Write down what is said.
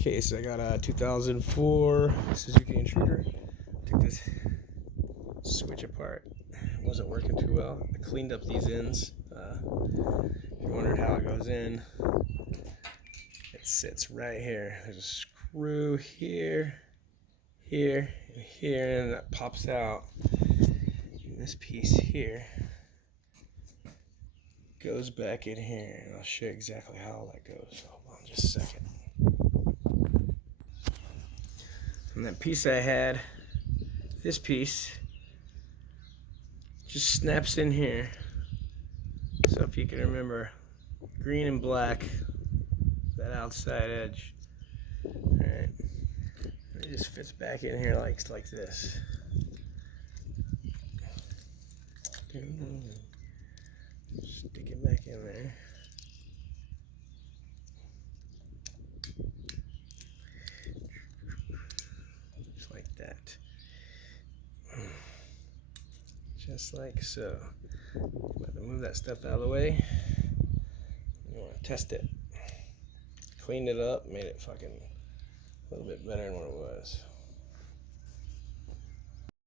Okay, so I got a 2004 Suzuki Intruder. Took this switch apart. It wasn't working too well. I cleaned up these ends. If you wondered how it goes in, it sits right here. There's a screw here, here, and here, and that pops out. And this piece here goes back in here, and I'll show you exactly how all that goes. Hold on just a second. And that piece I had, this piece, just snaps in here. So if you can remember, green and black, that outside edge. Alright. It just fits back in here like this. Stick it back in there. Just like that. Just like so. I'm about to move that stuff out of the way. You want to test it. Cleaned it up, made it fucking a little bit better than what it was.